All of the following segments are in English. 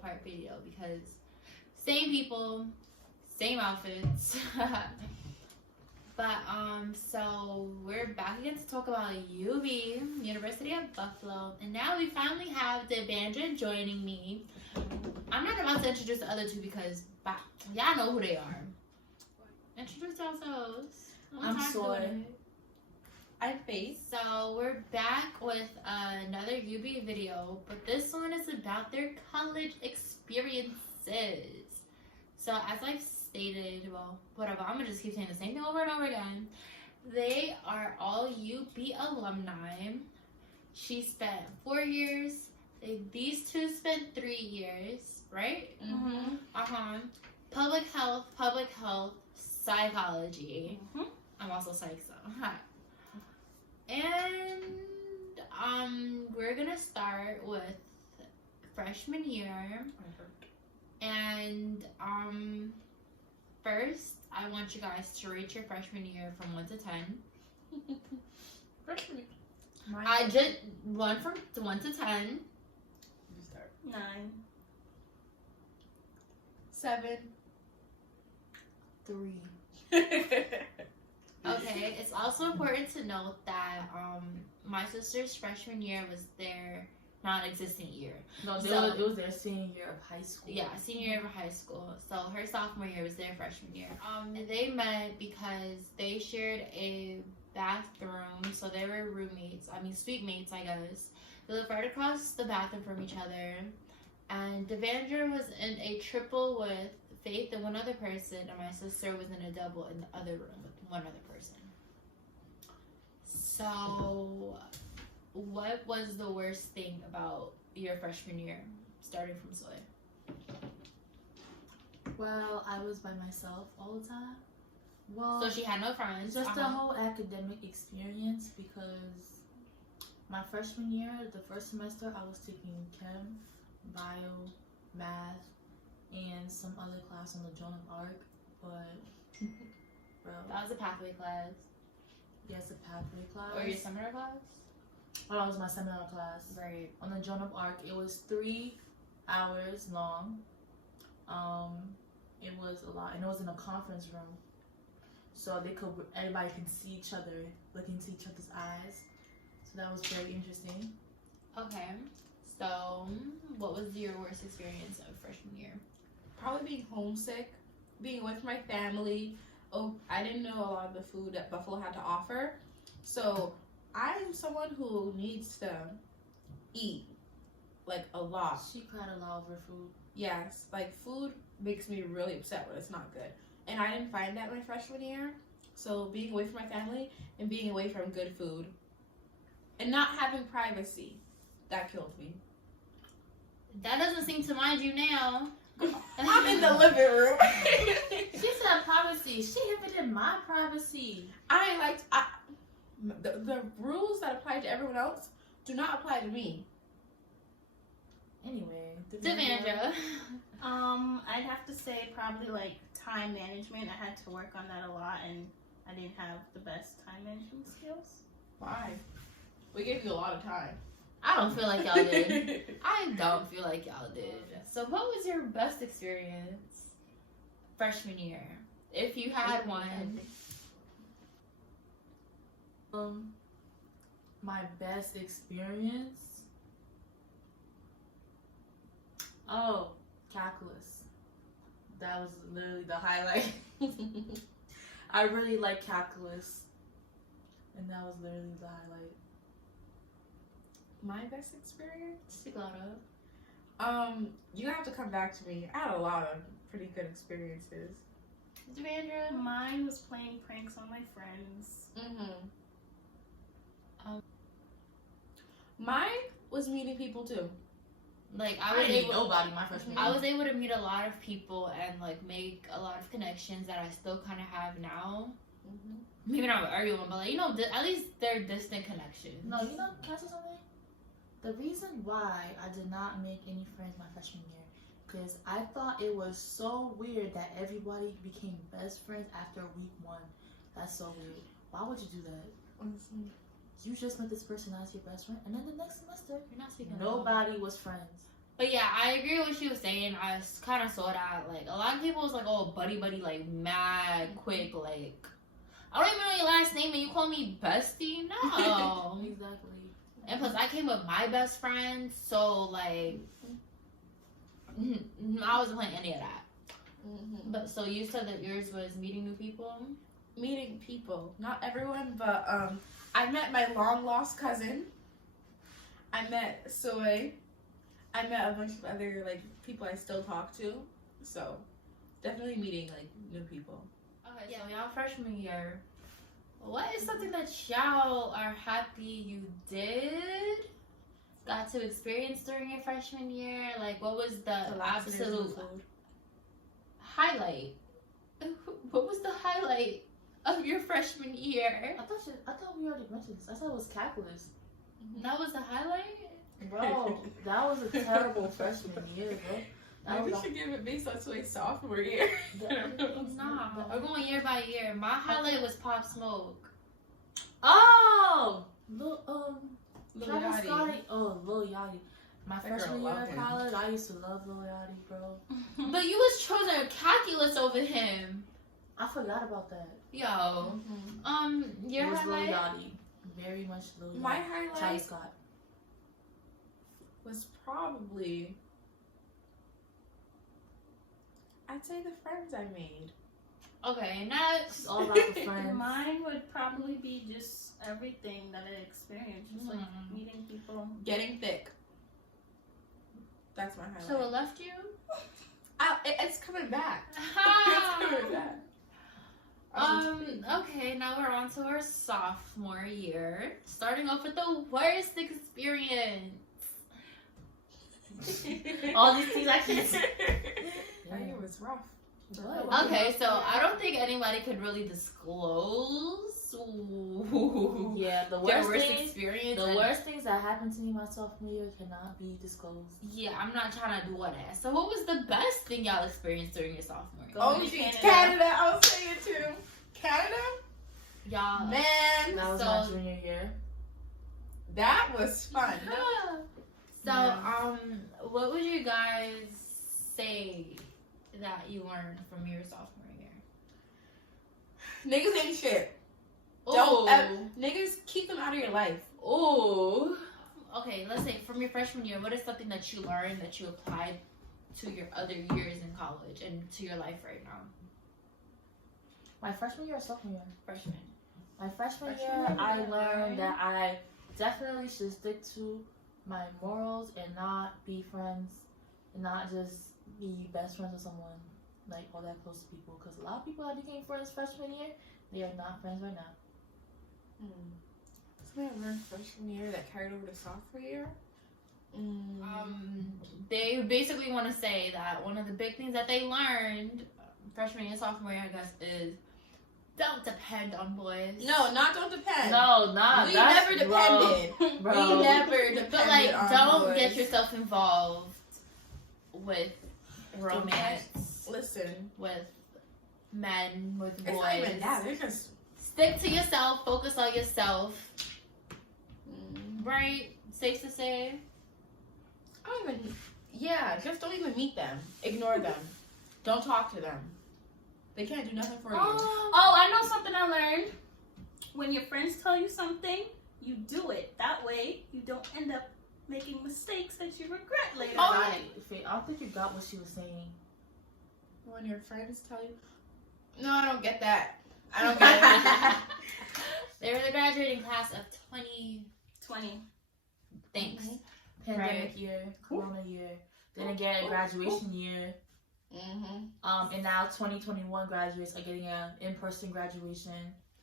part video because same people, same outfits. But so we're back again to talk about UB, University of Buffalo, and now we finally have Devandra joining me. I'm not about to introduce the other two because y'all know who they are. Introduce yourselves. I'm Soy. I'm Faith. So we're back with another UB video, but this one is about their college experiences. So as I've stated, well, whatever, I'm gonna just keep saying the same thing over and over again. They are all UB alumni. She spent 4 years. These two spent 3 years, right? Mm-hmm. Public health, psychology. I'm also psych, so hi. And we're gonna start with freshman year. And first, I want you guys to rate your freshman year from 1 to 10. Freshman. I just 1 to 10. You start. 9. 7. 3. Okay, it's also important to note that my sister's freshman year was their non-existent year. No, it was their senior year of high school. Yeah, senior year of high school. So her sophomore year was their freshman year. They met because they shared a bathroom, so they were roommates. I mean, suite mates, I guess. They lived right across the bathroom from each other. And Devandra was in a triple with Faith and one other person, and my sister was in a double in the other room with one other person. So, what was the worst thing about your freshman year, starting from Soy? Well, I was by myself all the time. Well, So she had no friends. just the whole academic experience, because my freshman year, the first semester, I was taking chem, bio, math, and some other class on the Joan of Arc, but bro, That was a pathway class. yes, a pathway class. Or your seminar class? Oh, that was my seminar class. Right. On the Joan of Arc, it was 3 hours long. It was a lot, and it was in a conference room, so everybody can see each other, look into each other's eyes. So that was very interesting. Okay. So, what was your worst experience of freshman year? Probably being homesick, being with my family. Oh, I didn't know a lot of the food that Buffalo had to offer. So I'm someone who needs to eat, like, a lot. She cried a lot over food. Yes, like, food makes me really upset when it's not good. And I didn't find that my freshman year. So being away from my family and being away from good food and not having privacy, that killed me. That doesn't seem to mind you now. I'm in the living room. She said privacy. She invented my privacy. The rules that apply to everyone else do not apply to me. Anyway, Devandra. I'd have to say probably like time management. I had to work on that a lot, and I didn't have the best time management skills. Why? We gave you a lot of time. I don't feel like y'all did. I don't feel like y'all did. So, what was your best experience freshman year, if you had one? My best experience. Oh, calculus. That was literally the highlight. I really like calculus, and that was literally the highlight. My best experience? Speak louder. You have to come back to me. I had a lot of pretty good experiences. Devandra? Mine was playing pranks on my friends. Mine was meeting people too. Like, I didn't meet nobody my freshman year. I was able to meet a lot of people and like make a lot of connections that I still kind of have now. Maybe not with everyone, but like, you know, at least they're distant connections. No, you know, can I say something? The reason why I did not make any friends my freshman year, because I thought it was so weird that everybody became best friends after week 1. That's so weird. Why would you do that? You just met this person as your best friend, and then the next semester, You're not speaking. nobody was friends. But yeah, I agree with what she was saying. I kind of saw that. Like, a lot of people was like, oh, buddy, like, mad quick. Like, I don't even know your last name and you call me bestie? No. Exactly. And plus, I came with my best friend. So, like, I wasn't playing any of that. Mm-hmm. But so you said that yours was meeting new people? Meeting people. Not everyone, but I met my long lost cousin. I met Soy. I met a bunch of other like people I still talk to. So definitely meeting like new people. Okay, so y'all freshman year, what is something that y'all are happy you got to experience during your freshman year? Like, what was the absolute highlight? What was the highlight of your freshman year? I thought we already mentioned this. I thought it was calculus. That was the highlight? Bro, that was a terrible freshman year, bro. Maybe we should give it based on Soy's sophomore year. Nah, we're going year by year. My highlight was Pop Smoke. Oh! Lil Yachty. Yachty. Oh, Lil Yachty. My That freshman girl year love of him. college, I used to love Lil Yachty, bro. But you was chosen calculus over him. I forgot about that. Yo. Your It was Lil highlight? Yachty. Very much Lil Yachty. My Travis highlight Scott. was probably, I'd say the friends I made. Okay, next. It's all about the friends. Mine would probably be just everything that I experienced, just like meeting people. Getting thick. That's my highlight. So it left you? It's coming back. It's Ha! coming back. Okay, now we're on to our sophomore year. Starting off with the worst experience. All these things I can't say. That year was rough. Okay, so I don't think anybody could really disclose Yeah, the their worst worst things. experience. The and- worst things that happened to me my sophomore year cannot be disclosed. Yeah, I'm not trying to do all that. So what was the best thing y'all experienced during your sophomore year? Only to thing Canada. Canada, I was saying it too. Canada? Y'all. Man, That was So- my junior year. that was fun. So, Yeah. what would you guys say that you learned from your sophomore year? Niggas ain't shit. Ooh. Niggas, keep them out of your life. Ooh. Okay, let's say from your freshman year, what is something that you learned that you applied to your other years in college and to your life right now? My freshman year or sophomore year? Freshman. My freshman Freshman year, year, I yeah. learned that I definitely should stick to my morals and not be friends and not just be best friends with someone like all that close to people. Because a lot of people that became friends freshman year, they are not friends right now. Something I learned freshman year that carried over to sophomore year. They basically want to say that one of the big things that they learned freshman and sophomore year, I guess, is don't depend on boys. No, not don't depend. No, nah. we that's- never depended. Bro. We never depended But like, on don't boys. get yourself involved with romance, Listen, with men, with it's not even boys. that. They're just. Stick to yourself. Focus on yourself. Right? Safe to say. I don't even. Yeah, just don't even meet them. Ignore them. Don't talk to them. They can't do nothing for you. Oh, I know something I learned. When your friends tell you something, you do it. That way, you don't end up making mistakes that you regret later. Oh, on. I don't think you got what she was saying. When your friends tell you. No, I don't get that. I don't get it. They were the graduating class of 20. Thanks. Pandemic year, Corona year, then again graduation year. And now 2021 graduates are getting an in-person graduation.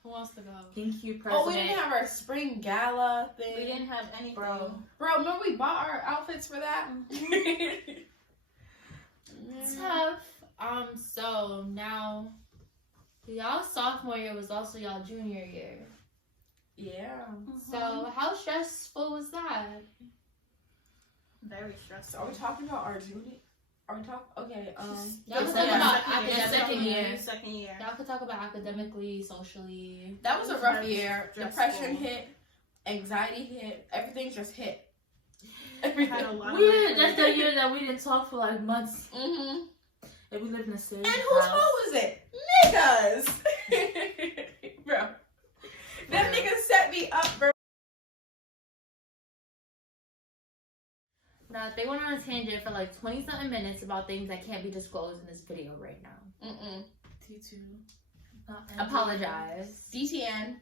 Who wants to go? Thank you, President. Oh, we didn't have our spring gala thing. We didn't have anything. Bro. Bro, remember we bought our outfits for that? Tough. So now y'all sophomore year was also y'all junior year. Yeah. So how stressful was that? Very So stressful. are we talking about our junior? Are we talking? Okay. Y'all could Yes, talk yeah. about Second year. academically. Second year. Y'all could talk about academically, socially. That was a It was rough very year. stressful. Depression hit. Anxiety hit. Everything just hit. everything. had a lot of that's the year that we didn't talk for like months. Mm-hmm. And we lived in the same And whose house. fault was it? Niggas! Bro. Them niggas set me up, bro. Now, they went on a tangent for like 20-something minutes about things that can't be disclosed in this video right now. Mm-mm. T2. Apologize. DTN.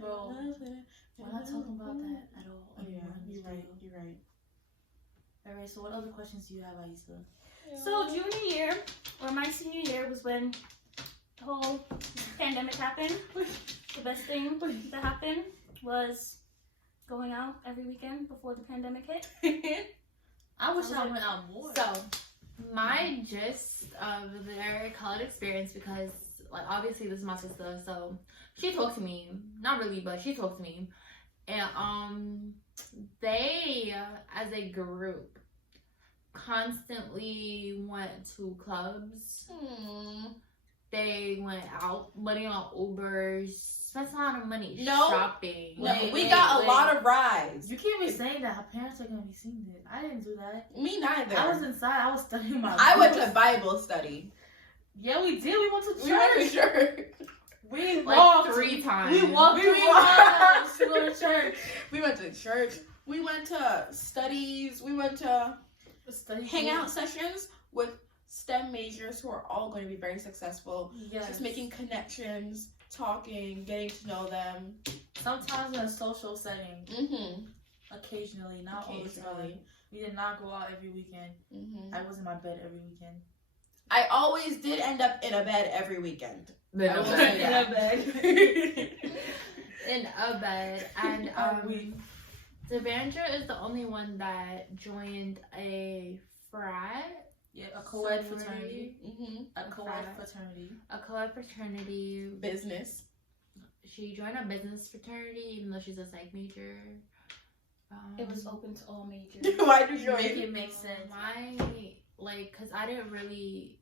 Bro, we're not talking about that at all. Oh, yeah, you're right. You're right. Alright, so what other questions do you have, Aisa? So junior year, or my senior year, was when the whole pandemic happened. The best thing that happened was going out every weekend before the pandemic hit. I wish I went out more. So, my gist of their college experience, because, like, obviously this is my sister, so she talked to me. Not really, but she talked to me. And, they, as a group, constantly went to clubs. They went out, money on Ubers, spent a lot of money shopping. No, we got a lot of rides. You can't be saying that. Her parents are gonna be seeing it. I didn't do that. Me neither. I was inside. I was studying my. I went books. to Bible study. Yeah, we did. We went to church. We went to church. We Like walked 3 times. We walked. We walked. to go to church. We went to church. We went to studies. We went to hangout sessions with STEM majors who are all going to be very successful. Yes. Just making connections, talking, getting to know them. Sometimes in a social setting. Mm-hmm. Occasionally, not all the time. Occasionally. We did not go out every weekend. Mm-hmm. I was in my bed every weekend. I always did end up in a bed every weekend. In I will a say bed. that. In a bed. And, Devandra is the only one that joined a frat. Yeah, a co-ed Sorority. fraternity. Mm-hmm. A co-ed fraternity. A co-ed fraternity. Business. She joined a business fraternity, even though she's a psych major. It was open to all majors. Why did you Make join? it make sense. Cause I didn't really.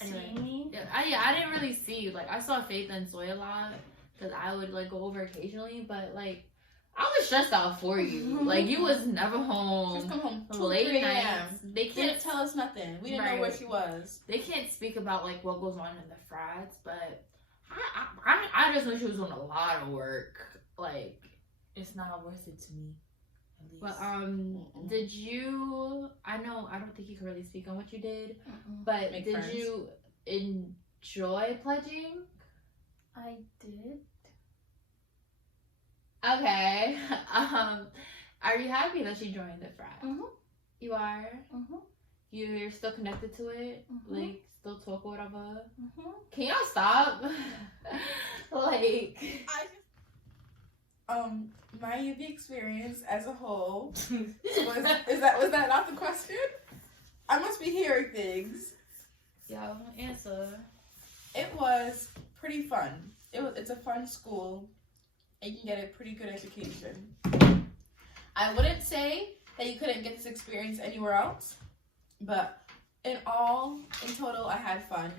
Anyway. See me? I didn't really see. Like, I saw Faith and Soy a lot, cause I would like go over occasionally, but like, I was stressed out for you. Like, you was never home. Just come home 2, Late 3 nights. a.m. They Didn't can't tell us nothing. We didn't know where she was. They can't speak about like what goes on in the frats, but I just know she was doing a lot of work. Like, It's not worth it to me. At least. but did you? I don't think you can really speak on what you did, Mm-mm. but Make did friends. you enjoy pledging? I did. Okay. Are you happy that you joined the frat? Mhm. You are. Mhm. You're still connected to it. Mhm. Like, still talk or whatever. Mhm. Can y'all stop? Like, My UB experience as a whole was that not the question? I must be hearing things. yo, answer. It was pretty fun. It's a fun school, and you can get a pretty good education. I wouldn't say that you couldn't get this experience anywhere else, but in total, I had fun.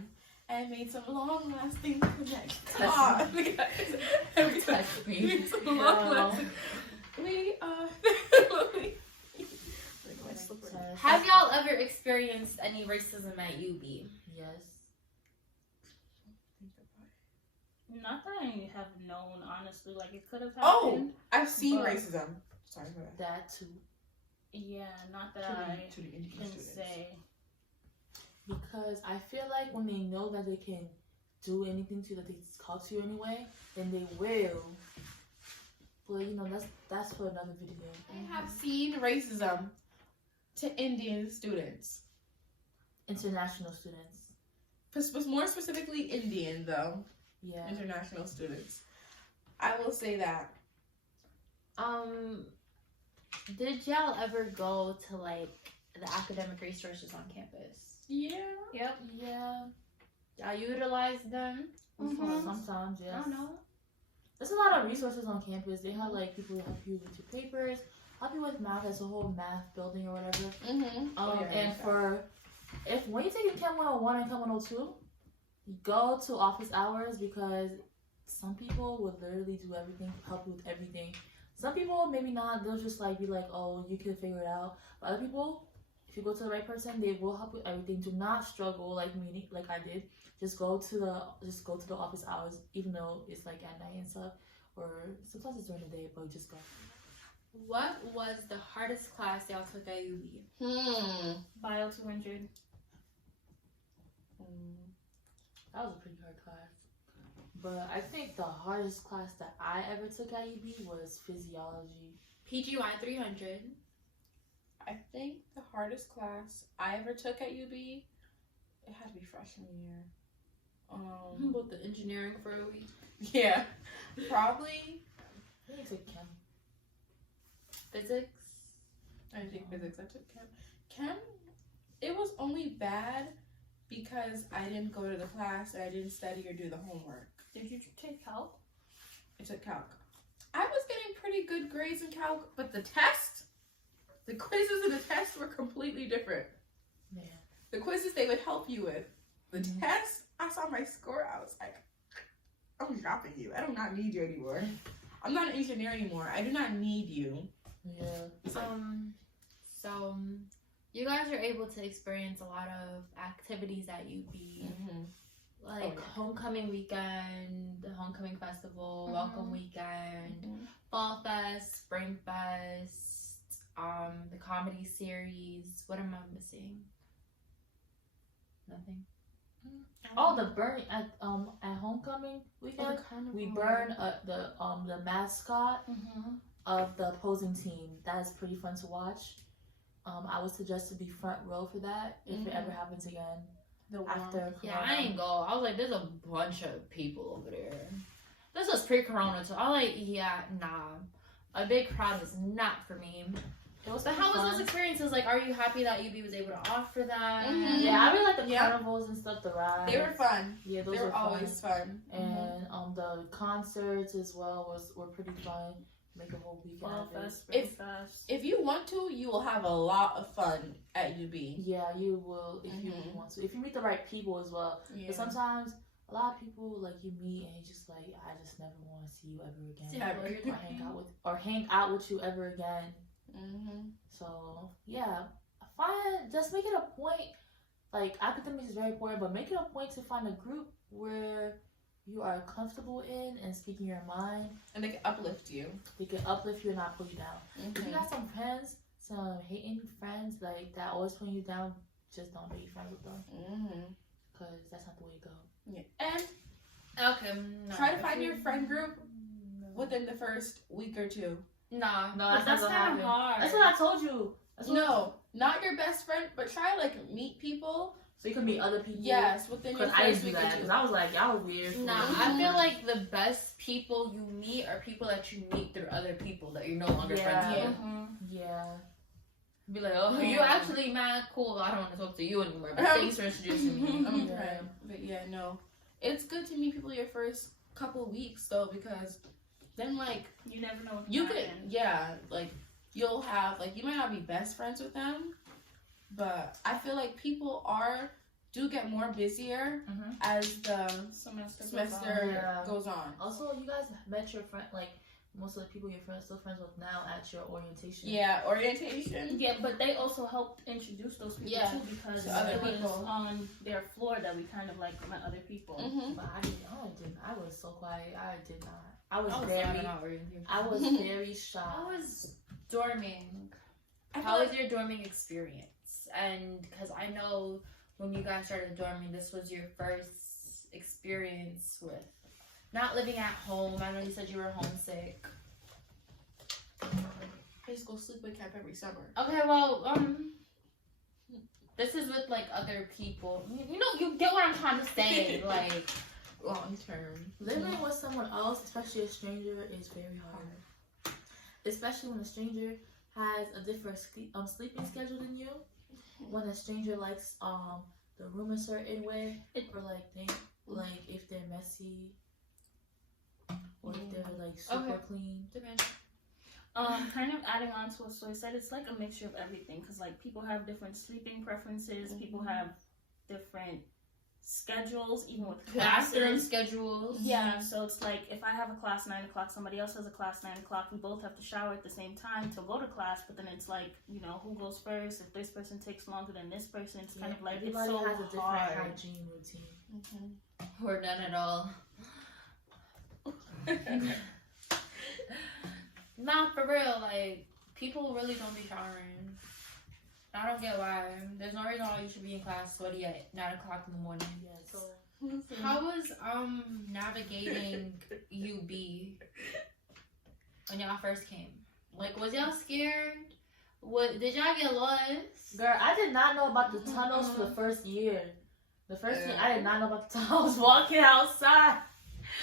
I made some long-lasting connections. Touch me. Some long-lasting. Have y'all ever experienced any racism at UB? Yes. Not that I have known, honestly. Like, it could have Oh, happened. I've seen But- racism. Sorry for that. That too. Yeah, not that I To the Indian can students. say. Because I feel like when they know that they can do anything to you, that they talk to you anyway, then they will. But you know, that's for another video. I have seen racism to Indian students. International students. More specifically Indian, though. Yeah. International students. I will say that. Did y'all ever go to like the academic resources on campus? Yeah. Yep. Yeah. Y'all utilize them? Mhm. Sometimes, yes. I don't know. There's a lot of resources on campus. They have like people who help you with your papers, help you with math. There's a whole math building or whatever. Mm-hmm. And when you take Chem 101 and Chem 102, go to office hours because some people would literally do everything, help you with everything. Some people maybe not. They'll just like be like, oh, you can figure it out. But other people, if you go to the right person, they will help with everything. Do not struggle like me, like I did. Just go to the office hours, even though it's like at night and stuff, or sometimes it's during the day. But just go. What was the hardest class y'all took at UB? Bio 200. That was a pretty hard class. But I think the hardest class that I ever took at UB was physiology. PGY 300. I think the hardest class I ever took at UB, it had to be freshman year. With the engineering for a week. Yeah, probably. I think I took chem. Physics. I didn't take physics. I took chem. Chem, it was only bad because I didn't go to the class and I didn't study or do the homework. Did you take calc? I took calc. I was getting pretty good grades in calc, but the quizzes and the tests were completely different. Yeah. The quizzes they would help you with. The tests, I saw my score, I was like, I'm dropping you. I do not need you anymore. I'm not an engineer anymore. I do not need you. Yeah. So you guys are able to experience a lot of activities at UB. Like homecoming weekend, the homecoming festival, welcome weekend, fall fest, spring fest, the comedy series. What am I missing? Nothing. Oh, the burning at homecoming weekend. We burn the mascot of the opposing team. That is pretty fun to watch. I would suggest to be front row for that if it ever happens again. After yeah, I ain't go. I was like, there's a bunch of people over there. This was pre-corona, so I was like, yeah, nah. A big crowd is not for me. But how was those experiences? Like, are you happy that UB was able to offer that? Yeah, I really like the carnivals and stuff, the rides. They were fun. Yeah, those were were always fun. And the concerts as well were pretty fun. Make a whole weekend Fall of it. fest, spring fest. If you want to, you will have a lot of fun at UB. Yeah, you will if you really want to. If you meet the right people as well. Yeah. But sometimes a lot of people like you meet and you just like, I just never want to see you ever again. Or hang out with you ever again. So yeah, just make it a point. Like, academics is very important, but make it a point to find a group where you are comfortable in and speaking your mind, and they can uplift you. They can uplift you and not pull you down. If you got some friends, some hating friends like that always pulling you down, just don't be friends with them, because that's not the way to go. Yeah. And try to find your friend group within the first week or two. No, that's kind of hard. That's what I told you. Not your best friend, but try like meet people. So you can meet other people. Yes, within your I first didn't do week or that two. because I was like, y'all weird. Nah, I feel like the best people you meet are people that you meet through other people that you're no longer friends with. Yeah. Be like, oh, you actually mad cool. I don't want to talk to you anymore. But thanks for introducing me. But yeah, no, it's good to meet people your first couple weeks though, because then like you never know. You could you'll have like, you might not be best friends with them, but I feel like people do get more busier as the semester goes on. Also, you guys met your friend, like most of the people you're still friends with now at your orientation. Yeah, orientation. Yeah, but they also helped introduce those people too, because it was on their floor that we kind of like met other people. But I didn't. I was so quiet. I did not. I was very shy. How was dorming? How was your dorming experience? And because I know when you guys started dorming, this was your first experience with not living at home. I know you said you were homesick. I used to go sleepaway camp every summer. Okay, well, this is with like other people. You know, you get what I'm trying to say. Like, long term. Living with someone else, especially a stranger, is very hard. Especially when a stranger has a different sleeping schedule than you. When a stranger likes the room a certain way, or like if they're messy, or if they're like super clean. Kind of adding on to what Soy said, it's like a mixture of everything, because like people have different sleeping preferences, people have different schedules, even with Bathroom classes. schedules. Yeah, so it's like if I have a class 9 o'clock, somebody else has a class 9 o'clock, we both have to shower at the same time to go to class, but then it's like, you know, who goes first? If this person takes longer than this person, it's kind of like, it's everybody so has a different hard. hygiene routine. Mm-hmm. Or none at all. Nah, for real, like, people really don't be showering. I don't get why. There's no reason why you should be in class sweaty at 9 o'clock in the morning. Yes. So, How was navigating UB when y'all first came? Like, was y'all scared? Did y'all get lost? Girl, I did not know about the tunnels for the first year. The first year, I did not know about the tunnels. I was walking outside.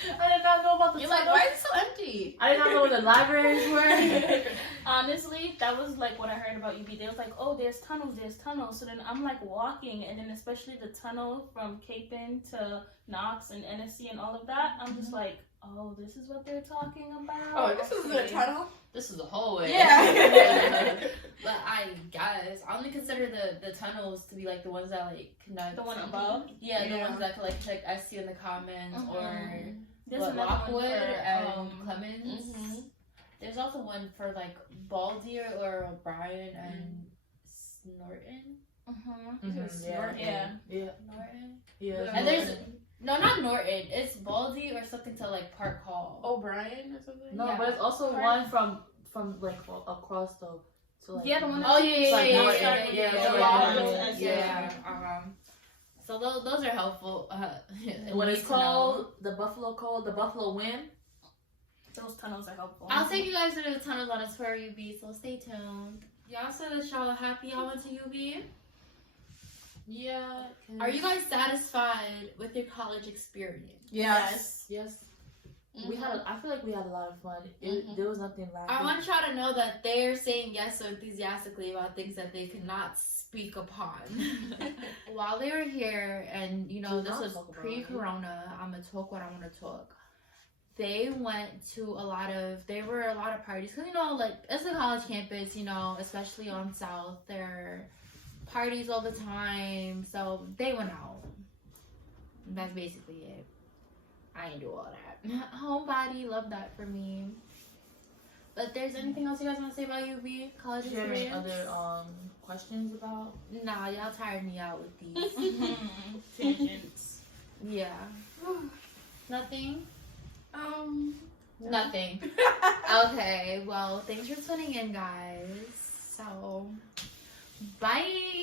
I did not know about the You're tunnels. like, why is it so empty? I did not know where the libraries were. honestly, that was like what I heard about UB. They was like, oh, there's tunnels. So then I'm like walking, and then especially the tunnel from Capon to Knox and NSC and all of that, I'm just like, oh, this is what they're talking about. Oh, this is the Okay. tunnel? This is the hallway. Yeah. But I guess I only consider the tunnels to be like the ones that like connect. The one above? Yeah, the Yeah. ones that like connect SC in the Commons or There's what, another one Lockwood for, and Clemens. Mm-hmm. There's also one for like Baldy or O'Brien and Norton. Yeah. Norton. Yeah. And there's no, not Norton. It's Baldy or something to like Park Hall. O'Brien or something? No, Yeah. but it's also one from like across the to like. Yeah, the one Oh yeah, Like yeah, Norton. yeah, Yeah, yeah, yeah, yeah. So those are helpful. What it's need to know. called, the Buffalo Wind. Those tunnels are helpful. I'll take you guys into the tunnels on a tour UB, so stay tuned. Y'all said that y'all are happy y'all went to UB. Yeah. Are you guys satisfied with your college experience? Yes. Yes. We had. I feel like we had a lot of fun. There was nothing lacking. I want y'all to know that they're saying yes so enthusiastically about things that they could not speak upon. While they were here, and you know, Do this not was talk about pre-corona, I'm gonna talk what I want to talk. They went to there were a lot of parties, because you know, like, it's a college campus, you know, especially on South, there are parties all the time, so they went out. That's basically it. I ain't do all that. Homebody, love that for me. But there's anything else you guys want to say about UB college Do you have any experience? other questions about? Nah, y'all tired me out with these. Tangents. Yeah. Nothing? Nothing. Okay, well, thanks for tuning in, guys. So, bye!